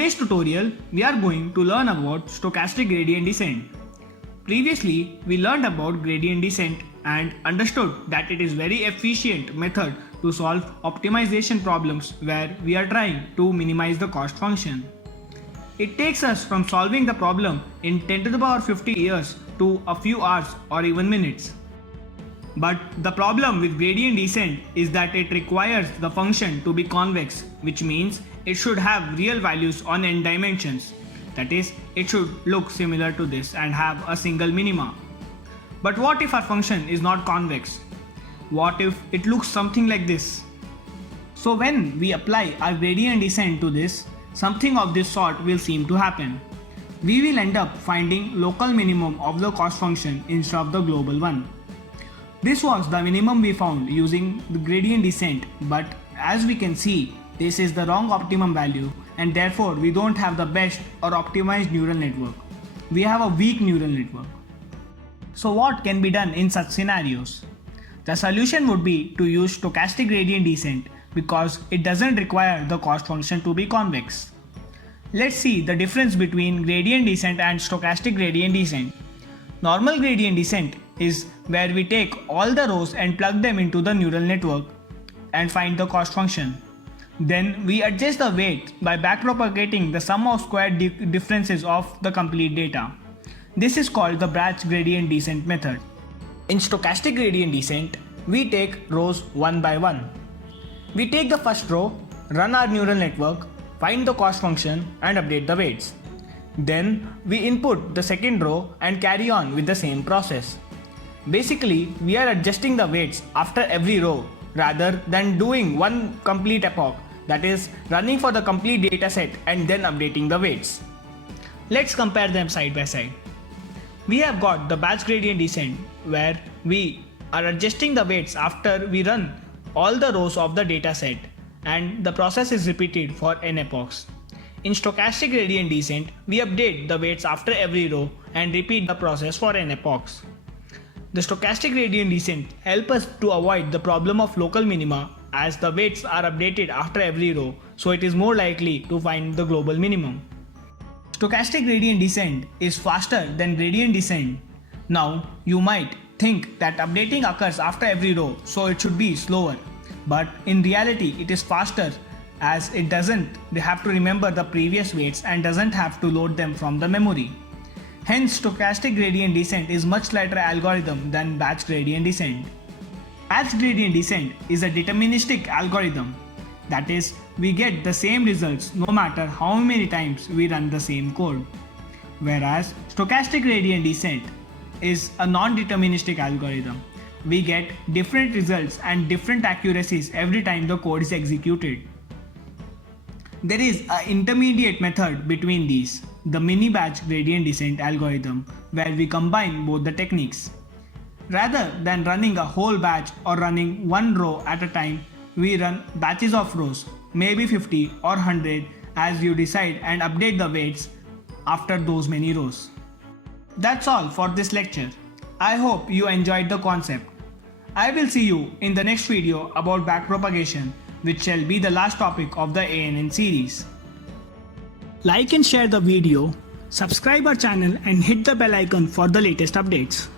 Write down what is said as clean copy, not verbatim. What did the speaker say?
today's tutorial, we are going to learn about stochastic gradient descent. Previously, we learned about gradient descent and understood that it is very efficient method to solve optimization problems where we are trying to minimize the cost function. It takes us from solving the problem in 10 to the power 50 years to a few hours or even minutes. But the problem with gradient descent is that it requires the function to be convex, which means it should have real values on n dimensions. That is, it should look similar to this and have a single minima. But what if our function is not convex? What if it looks something like this? So when we apply our gradient descent to this, something of this sort will seem to happen. We will end up finding local minimum of the cost function instead of the global one. This was the minimum we found using the gradient descent, but as we can see, this is the wrong optimum value and therefore we don't have the best or optimized neural network. We have a weak neural network. So what can be done in such scenarios? The solution would be to use stochastic gradient descent because it doesn't require the cost function to be convex. Let's see the difference between gradient descent and stochastic gradient descent. Normal gradient descent is where we take all the rows and plug them into the neural network and find the cost function. Then we adjust the weight by backpropagating the sum of squared differences of the complete data. This is called the batch gradient descent method. In stochastic gradient descent, we take rows one by one. We take the first row, run our neural network, find the cost function and update the weights. Then we input the second row and carry on with the same process. Basically, we are adjusting the weights after every row rather than doing one complete epoch, that is, running for the complete dataset and then updating the weights. Let's compare them side by side. We have got the batch gradient descent where we are adjusting the weights after we run all the rows of the dataset and the process is repeated for n epochs. In stochastic gradient descent, we update the weights after every row and repeat the process for n epochs. The stochastic gradient descent helps us to avoid the problem of local minima as the weights are updated after every row, so it is more likely to find the global minimum. Stochastic gradient descent is faster than gradient descent. Now, you might think that updating occurs after every row, so it should be slower. But in reality, it is faster as it doesn't have to remember the previous weights and doesn't have to load them from the memory. Hence, stochastic gradient descent is much lighter algorithm than batch gradient descent. Batch gradient descent is a deterministic algorithm. That is, we get the same results no matter how many times we run the same code. Whereas, stochastic gradient descent is a non-deterministic algorithm. We get different results and different accuracies every time the code is executed. There is an intermediate method between these, the mini-batch gradient descent algorithm, where we combine both the techniques. Rather than running a whole batch or running one row at a time, we run batches of rows, maybe 50 or 100 as you decide, and update the weights after those many rows. That's all for this lecture. I hope you enjoyed the concept. I will see you in the next video about backpropagation, which shall be the last topic of the ANN series. Like and share the video, subscribe our channel and hit the bell icon for the latest updates.